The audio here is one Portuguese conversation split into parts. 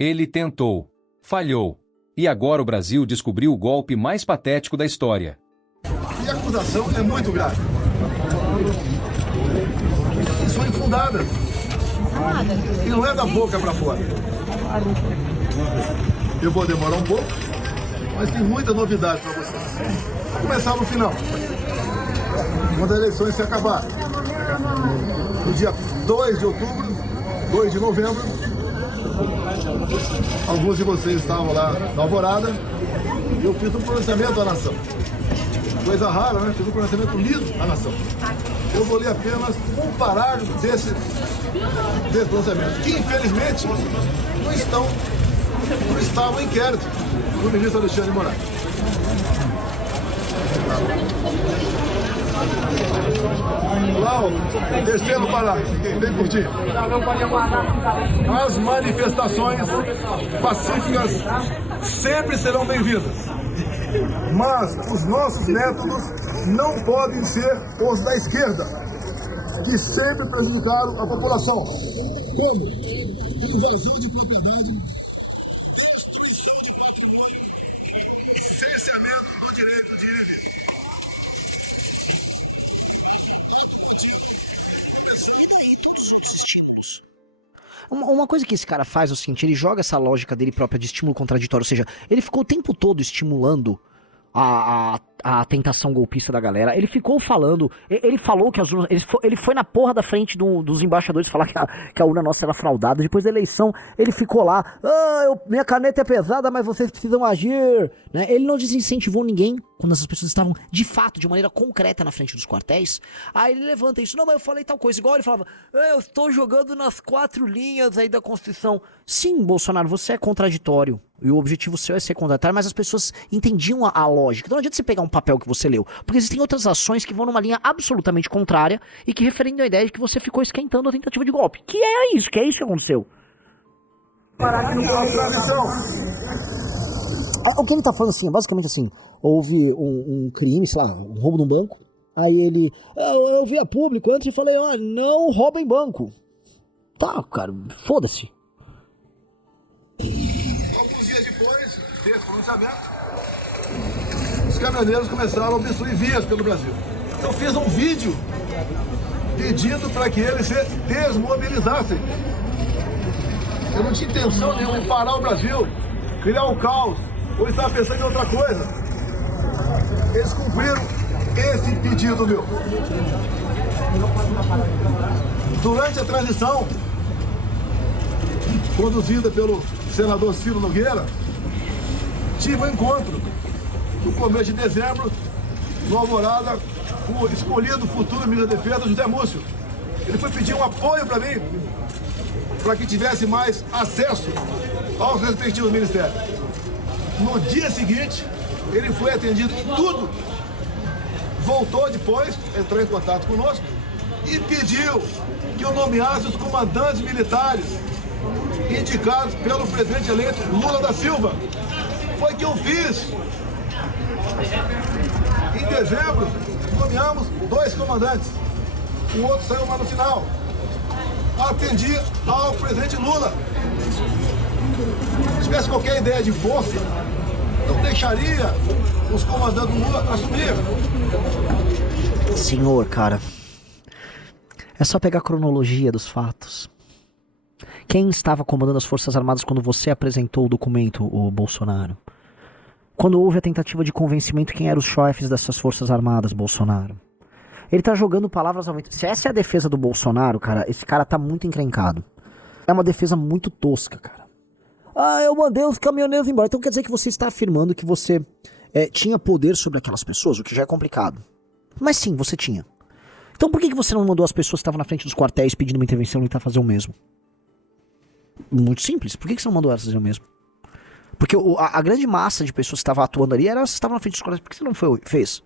Ele tentou, falhou, e agora o Brasil descobriu o golpe mais patético da história. E a acusação é muito grave. E são infundadas. E não é da boca para fora. Eu vou demorar um pouco, mas tem muita novidade para vocês. Vou começar no final. Quando as eleições se acabar. No dia 2 de outubro, 2 de novembro, alguns de vocês estavam lá na Alvorada e eu fiz um pronunciamento à nação. Coisa rara, né? Fiz um pronunciamento lido à nação. Eu vou ler apenas um parágrafo desse pronunciamento, que infelizmente não estava em inquérito do ministro Alexandre de Moraes. Lá, o terceiro parágrafo, bem curtinho. As manifestações pacíficas sempre serão bem-vindas, mas os nossos métodos não podem ser os da esquerda, que sempre prejudicaram a população, como invasão de propriedade, destruição de patrimônio, cerceamento do direito de ir e vir. E daí todos os outros estímulos? Uma coisa que esse cara faz é o seguinte, ele joga essa lógica dele própria de estímulo contraditório, ou seja, ele ficou o tempo todo estimulando a tentação golpista da galera. Ele ficou falando, ele falou que as urnas, ele foi na porra da frente dos embaixadores falar que a urna nossa era fraudada. Depois da eleição, ele ficou lá, minha caneta é pesada, mas vocês precisam agir, né? Ele não desincentivou ninguém quando essas pessoas estavam, de fato, de maneira concreta na frente dos quartéis. Aí ele levanta isso, não, mas eu falei tal coisa, igual ele falava, eu estou jogando nas 4 linhas aí da Constituição. Sim, Bolsonaro, você é contraditório, e o objetivo seu é ser contraditório, mas as pessoas entendiam a lógica. Então não adianta você pegar um papel que você leu, porque existem outras ações que vão numa linha absolutamente contrária e que referendam a ideia de que você ficou esquentando a tentativa de golpe. Que é isso que aconteceu. O que ele tá falando assim, é basicamente assim, houve um crime, sei lá, um roubo num banco, aí ele, eu vi a público antes e falei, não roubem banco. Tá, cara, foda-se. Alguns dias depois desse pronunciamento, os caminhoneiros começaram a obstruir vias pelo Brasil. Eu fiz um vídeo pedindo para que eles se desmobilizassem. Eu não tinha intenção nenhuma de parar o Brasil, criar um caos, ou estava pensando em outra coisa. Eles cumpriram esse pedido meu. Durante a transição, conduzida pelo senador Ciro Nogueira, tive um encontro no começo de dezembro, no Alvorada, com o escolhido futuro ministro da Defesa, José Múcio. Ele foi pedir um apoio para mim, para que tivesse mais acesso aos respectivos ministérios. No dia seguinte, ele foi atendido em tudo. Voltou depois, entrou em contato conosco e pediu que eu nomeasse os comandantes militares indicados pelo presidente eleito Lula da Silva. Foi o que eu fiz. Em dezembro, nomeamos 2 comandantes. O outro saiu lá no final. Atendi ao presidente Lula. Se tivesse qualquer ideia de força, eu deixaria os comandantes do Lula assumir. Senhor, cara, é só pegar a cronologia dos fatos. Quem estava comandando as Forças Armadas quando você apresentou o documento, o Bolsonaro? Quando houve a tentativa de convencimento, quem eram os chefes dessas Forças Armadas, Bolsonaro? Ele tá jogando palavras ao vento. Se essa é a defesa do Bolsonaro, cara, esse cara tá muito encrencado. É uma defesa muito tosca, cara. Eu mandei os caminhoneiros embora. Então quer dizer que você está afirmando que você tinha poder sobre aquelas pessoas, o que já é complicado. Mas sim, você tinha. Então por que você não mandou as pessoas que estavam na frente dos quartéis pedindo uma intervenção tentar fazer o mesmo? Muito simples. Por que você não mandou elas fazer o mesmo? Porque a grande massa de pessoas que estavam atuando ali, elas estavam na frente dos quartéis. Por que você não fez?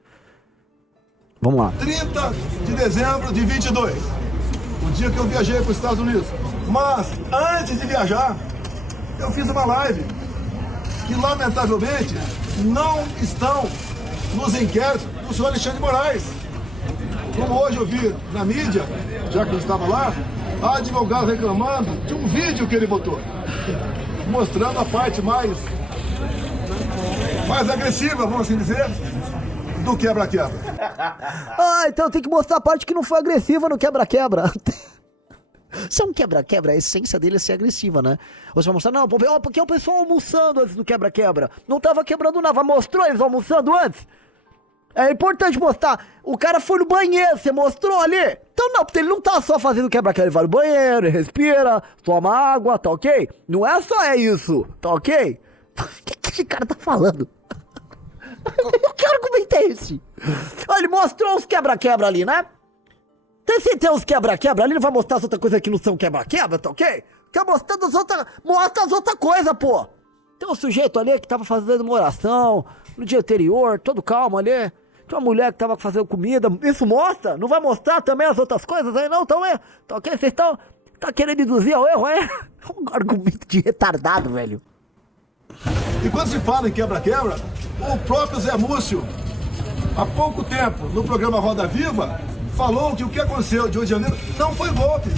Vamos lá. 30 de dezembro de 22. O dia que eu viajei para os Estados Unidos. Mas, antes de viajar, eu fiz uma live que, lamentavelmente, não estão nos inquéritos do senhor Alexandre de Moraes. Como hoje eu vi na mídia, já que eu estava lá, advogado reclamando de um vídeo que ele botou. mostrando a parte mais agressiva, vamos assim dizer, do quebra-quebra. Ah, então tem que mostrar a parte que não foi agressiva no quebra-quebra. Se é um quebra-quebra, a essência dele é ser agressiva, né? Você vai mostrar, não, porque é o pessoal almoçando antes do quebra-quebra. Não tava quebrando nada, mostrou eles almoçando antes? É importante mostrar. O cara foi no banheiro, você mostrou ali? Então não, porque ele não tá só fazendo quebra-quebra, ele vai no banheiro, ele respira, toma água, tá ok? Não é só isso, tá ok? O que esse cara tá falando? Que argumento é esse? Ele mostrou os quebra-quebra ali, né? Se tem uns quebra-quebra ali, ele vai mostrar as outras coisas que não são quebra-quebra, tá ok? Quer mostrando as outras... Mostra as outras coisas, pô! Tem um sujeito ali que tava fazendo uma oração no dia anterior, todo calmo ali. Tem uma mulher que tava fazendo comida. Isso mostra? Não vai mostrar também as outras coisas aí, não? Então é... Tá ok? Vocês estão... Tá querendo induzir ao erro, é? Um argumento de retardado, velho. E quando se fala em quebra-quebra, o próprio Zé Múcio, há pouco tempo, no programa Roda Viva, falou que o que aconteceu de 8 de janeiro não foi golpe.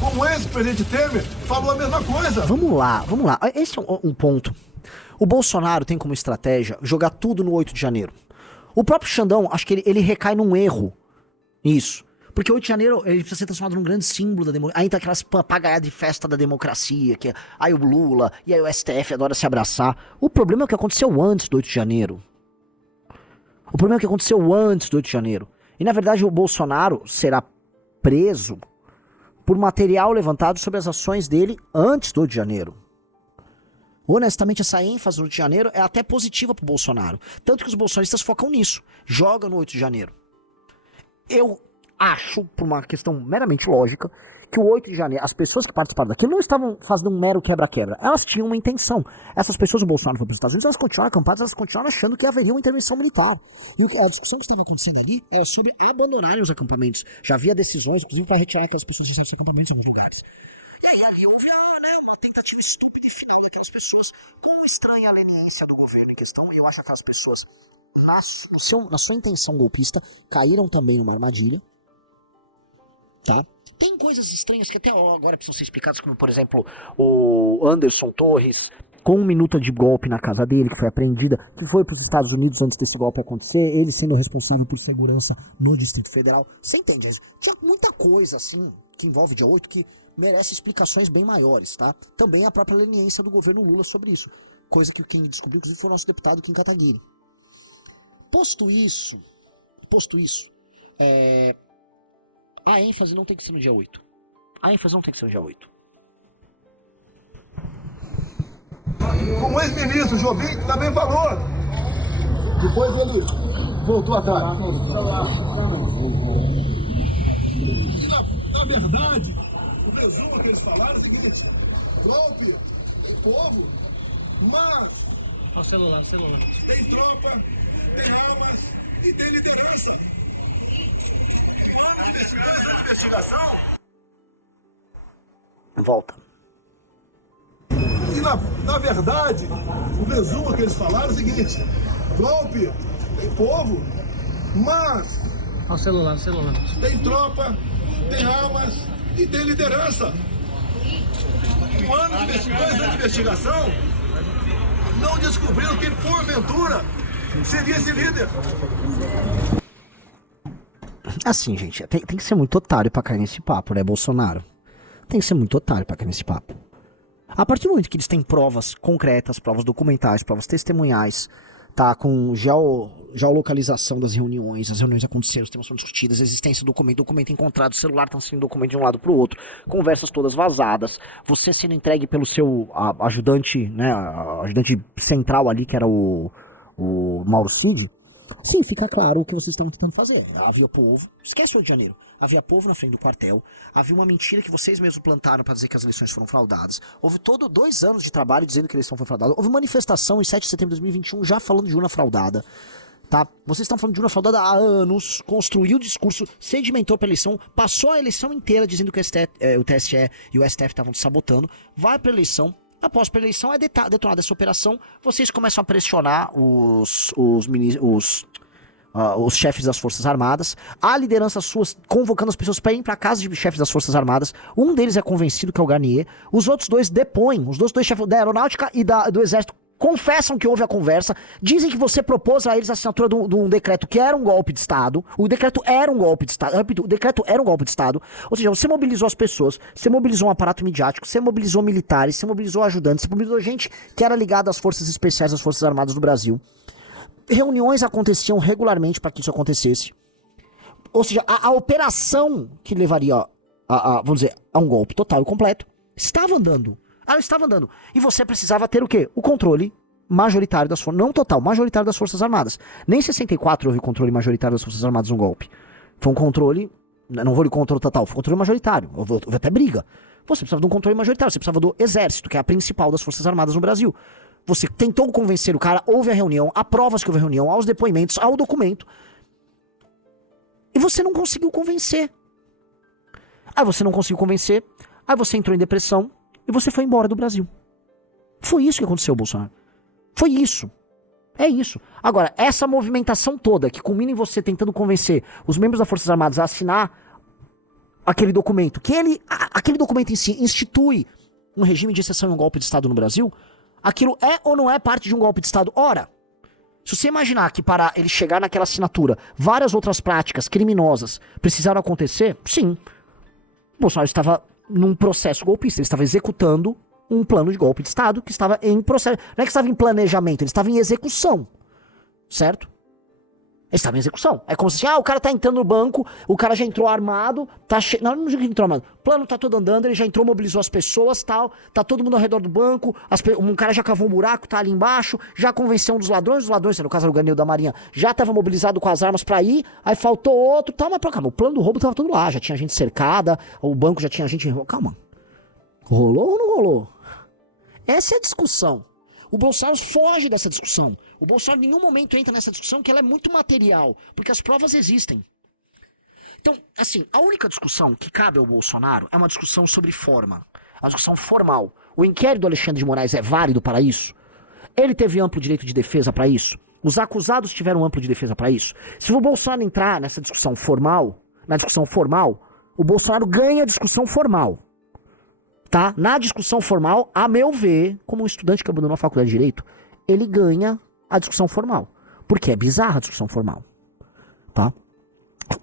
Como o ex-presidente Temer falou a mesma coisa. Vamos lá. Esse é um ponto. O Bolsonaro tem como estratégia jogar tudo no 8 de janeiro. O próprio Xandão, acho que ele recai num erro nisso. Porque o 8 de janeiro ele precisa ser transformado num grande símbolo da democracia. Aí tá aquelas papagaiadas de festa da democracia, que aí o Lula e aí o STF adora se abraçar. O problema é o que aconteceu antes do 8 de janeiro. O problema é o que aconteceu antes do 8 de janeiro. E na verdade o Bolsonaro será preso por material levantado sobre as ações dele antes do 8 de janeiro. Honestamente, essa ênfase no 8 de janeiro é até positiva pro Bolsonaro. Tanto que os bolsonaristas focam nisso. Joga no 8 de janeiro. Eu acho, por uma questão meramente lógica, que o 8 de janeiro, as pessoas que participaram daquilo não estavam fazendo um mero quebra-quebra. Elas tinham uma intenção. Essas pessoas do Bolsonaro foram para os Estados Unidos, elas continuaram acampadas, elas continuaram achando que haveria uma intervenção militar. E a discussão que estava acontecendo ali é sobre abandonarem os acampamentos. Já havia decisões, inclusive, para retirar aquelas pessoas dos acampamentos em alguns lugares. E aí ali houve uma tentativa estúpida e final daquelas pessoas com estranha leniência do governo em questão. E eu acho que aquelas pessoas, na sua intenção golpista, caíram também numa armadilha. Tá? Tem coisas estranhas que até agora precisam ser explicadas, como por exemplo o Anderson Torres com 1 minuto de golpe na casa dele, que foi apreendida, que foi para os Estados Unidos antes desse golpe acontecer, ele sendo responsável por segurança no Distrito Federal. Você entende? Tinha muita coisa assim que envolve dia 8 que merece explicações bem maiores, tá? Também a própria leniência do governo Lula sobre isso, coisa que quem descobriu inclusive foi o nosso deputado Kim Kataguiri. Posto isso, a ênfase não tem que ser no dia 8. A ênfase não tem que ser no dia 8. Como o ex-ministro Jobim também falou. Depois ele voltou atrás. Na verdade, o resumo que eles falaram é o seguinte: golpe e povo, mas tem tropa, tem armas e tem liderança. Volta. E na verdade, o resumo que eles falaram é o seguinte: golpe tem povo, mas celular. tem tropa, tem armas e tem liderança. Um ano de 2 anos de investigação não descobriram quem porventura seria esse líder. Assim, gente, tem que ser muito otário pra cair nesse papo, né, Bolsonaro? Tem que ser muito otário pra cair nesse papo. A partir do momento que eles têm provas concretas, provas documentais, provas testemunhais, tá, com geolocalização das reuniões, as reuniões aconteceram, os temas foram discutidos, a existência do documento encontrado, o celular transferindo documento de um lado pro outro, conversas todas vazadas, você sendo entregue pelo seu ajudante, né, ajudante central ali, que era o Mauro Cid. Sim, fica claro o que vocês estavam tentando fazer. Havia povo, esquece o 8 de janeiro, havia povo na frente do quartel, havia uma mentira que vocês mesmos plantaram para dizer que as eleições foram fraudadas, houve 2 anos de trabalho dizendo que a eleição foi fraudada, houve manifestação em 7 de setembro de 2021 já falando de urna fraudada, tá? Vocês estão falando de urna fraudada há anos, construiu o discurso, sedimentou para a eleição, passou a eleição inteira dizendo que o TSE e o STF estavam te sabotando, vai para a eleição. Após a eleição é detonada essa operação, vocês começam a pressionar os os chefes das Forças Armadas, há lideranças suas convocando as pessoas para ir para casa de chefes das Forças Armadas. Um deles é convencido, que é o Garnier. Os outros dois depõem, os dois chefes da Aeronáutica e do Exército confessam que houve a conversa, dizem que você propôs a eles a assinatura de um decreto que era um golpe de Estado. O decreto era um golpe de Estado. Repito, o decreto era um golpe de Estado. Ou seja, você mobilizou as pessoas, você mobilizou um aparato midiático, você mobilizou militares, você mobilizou ajudantes, você mobilizou gente que era ligada às forças especiais das Forças Armadas do Brasil. Reuniões aconteciam regularmente para que isso acontecesse. Ou seja, a operação que levaria vamos dizer, a um golpe total e completo estava andando. Ela estava andando. E você precisava ter o quê? O controle majoritário das forças, não total, majoritário das Forças Armadas. Nem em 64 houve controle majoritário das Forças Armadas no golpe. Foi um controle, não vou lhe controle total, foi um controle majoritário. Houve até briga. Você precisava de um controle majoritário, você precisava do Exército, que é a principal das Forças Armadas no Brasil. Você tentou convencer o cara, houve a reunião, há provas que houve a reunião, há os depoimentos, há o documento. E você não conseguiu convencer. Aí você não conseguiu convencer, aí você entrou em depressão e você foi embora do Brasil. Foi isso que aconteceu, Bolsonaro. Foi isso. É isso. Agora, essa movimentação toda que culmina em você tentando convencer os membros das Forças Armadas a assinar aquele documento, que aquele documento em si institui um regime de exceção e um golpe de Estado no Brasil, aquilo é ou não é parte de um golpe de Estado? Ora, se você imaginar que para ele chegar naquela assinatura, várias outras práticas criminosas precisaram acontecer, sim. Bolsonaro estava num processo golpista, ele estava executando um plano de golpe de Estado que estava em processo. Não é que estava em planejamento, ele estava em execução. Certo? Ele estava em execução. É como se, o cara tá entrando no banco, o cara já entrou armado, não digo que entrou armado. O plano tá todo andando, ele já entrou, mobilizou as pessoas, tal, tá todo mundo ao redor do banco, um cara já cavou um buraco, tá ali embaixo, já convenceu um dos ladrões, no caso era o Ganil da Marinha, já tava mobilizado com as armas pra ir, aí faltou outro, tal, mas calma, o plano do roubo tava todo lá, já tinha gente cercada, o banco já tinha gente... Calma. Rolou ou não rolou? Essa é a discussão. O Bolsonaro foge dessa discussão. O Bolsonaro em nenhum momento entra nessa discussão, que ela é muito material, porque as provas existem. Então, assim, a única discussão que cabe ao Bolsonaro é uma discussão sobre forma. A discussão formal. O inquérito do Alexandre de Moraes é válido para isso? Ele teve amplo direito de defesa para isso? Os acusados tiveram amplo de defesa para isso? Se o Bolsonaro entrar nessa discussão formal, o Bolsonaro ganha a discussão formal. Tá? Na discussão formal, a meu ver, como um estudante que abandonou a faculdade de Direito, ele ganha a discussão formal. Porque é bizarra a discussão formal. Tá?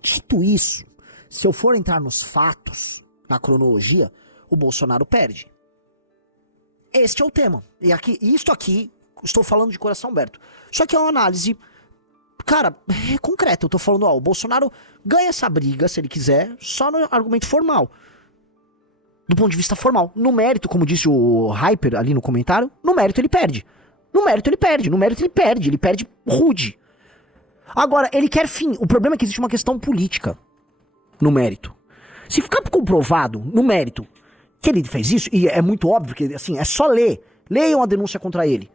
Dito isso, se eu for entrar nos fatos, na cronologia, o Bolsonaro perde. Este é o tema. E isto aqui, estou falando de coração aberto. Isso aqui é uma análise, cara, concreta. Eu tô falando, o Bolsonaro ganha essa briga, se ele quiser, só no argumento formal. Do ponto de vista formal. No mérito, como disse o Hyper ali no comentário, no mérito ele perde. Ele perde rude. Agora, ele quer fim. O problema é que existe uma questão política no mérito. Se ficar comprovado, no mérito, que ele fez isso, e é muito óbvio que, assim, é só ler. Leiam a denúncia contra ele.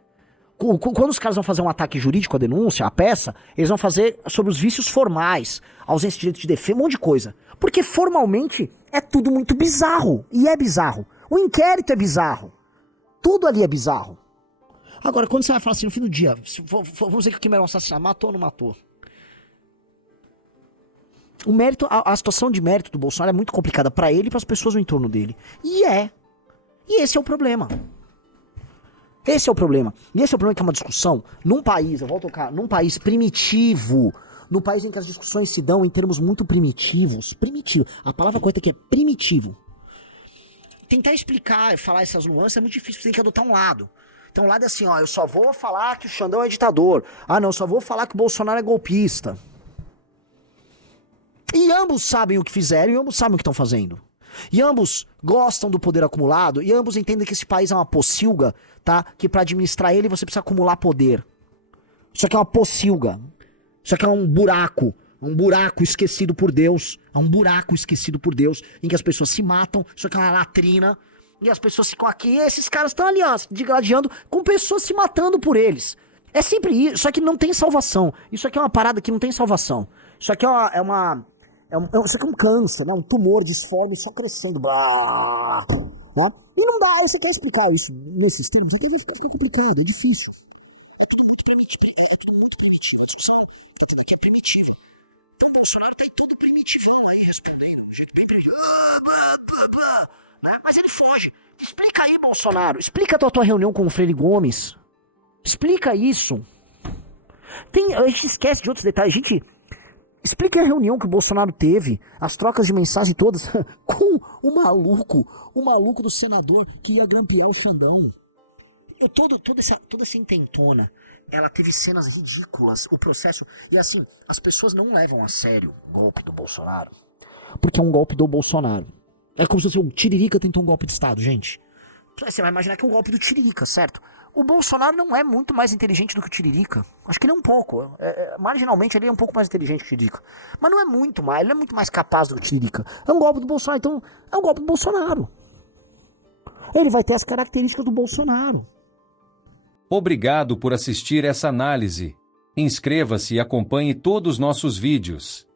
Quando os caras vão fazer um ataque jurídico à denúncia, à peça, eles vão fazer sobre os vícios formais, ausência de direito de defesa, um monte de coisa. Porque formalmente é tudo muito bizarro. E é bizarro. O inquérito é bizarro. Tudo ali é bizarro. Agora, quando você vai falar assim, no fim do dia, vamos dizer que o Kim era um assassino, matou ou não matou? O mérito, a situação de mérito do Bolsonaro é muito complicada pra ele e pras pessoas no entorno dele. E esse é o problema. Esse é o problema. E esse é o problema, que é uma discussão num país, eu volto a tocar, num país primitivo, num país em que as discussões se dão em termos muito primitivos. Primitivo. A palavra correta aqui é primitivo. Tentar explicar e falar essas nuances é muito difícil, você tem que adotar um lado. Então, um lado é assim, eu só vou falar que o Xandão é ditador. Não, eu só vou falar que o Bolsonaro é golpista. E ambos sabem o que fizeram e ambos sabem o que estão fazendo. E ambos gostam do poder acumulado e ambos entendem que esse país é uma pocilga, tá? Que pra administrar ele você precisa acumular poder. Isso aqui é uma pocilga. Isso aqui é um buraco esquecido por Deus. É um buraco esquecido por Deus, em que as pessoas se matam. Isso aqui é uma latrina. E as pessoas ficam aqui, e esses caras estão ali, digladiando, com pessoas se matando por eles. É sempre isso. Isso aqui não tem salvação. Isso aqui é uma parada que não tem salvação. Isso aqui isso aqui é um câncer, né? Um tumor disforme só crescendo. Blá, né? E não dá, você quer explicar isso nesses termos, até vai ficar complicado, é difícil. É tudo muito primitivo. A discussão é tudo que é primitivo. Bolsonaro tá aí todo primitivão aí, respondendo, um jeito bem primitivo. Mas ele foge. Explica aí, Bolsonaro. Explica a tua reunião com o Freire Gomes. Explica isso. A gente esquece de outros detalhes. Gente, explica a reunião que o Bolsonaro teve, as trocas de mensagem todas, com o maluco do senador que ia grampear o Xandão. Toda essa intentona, ela teve cenas ridículas, o processo, e assim, as pessoas não levam a sério o golpe do Bolsonaro, porque é um golpe do Bolsonaro. É como se fosse o Tiririca tentou um golpe de Estado, gente. Você vai imaginar que é um golpe do Tiririca, certo? O Bolsonaro não é muito mais inteligente do que o Tiririca. Acho que ele é um pouco. Marginalmente ele é um pouco mais inteligente que o Tiririca. Mas não é muito mais. Ele não é muito mais capaz do que o Tiririca. É um golpe do Bolsonaro. Então, é um golpe do Bolsonaro. Ele vai ter as características do Bolsonaro. Obrigado por assistir essa análise. Inscreva-se e acompanhe todos os nossos vídeos.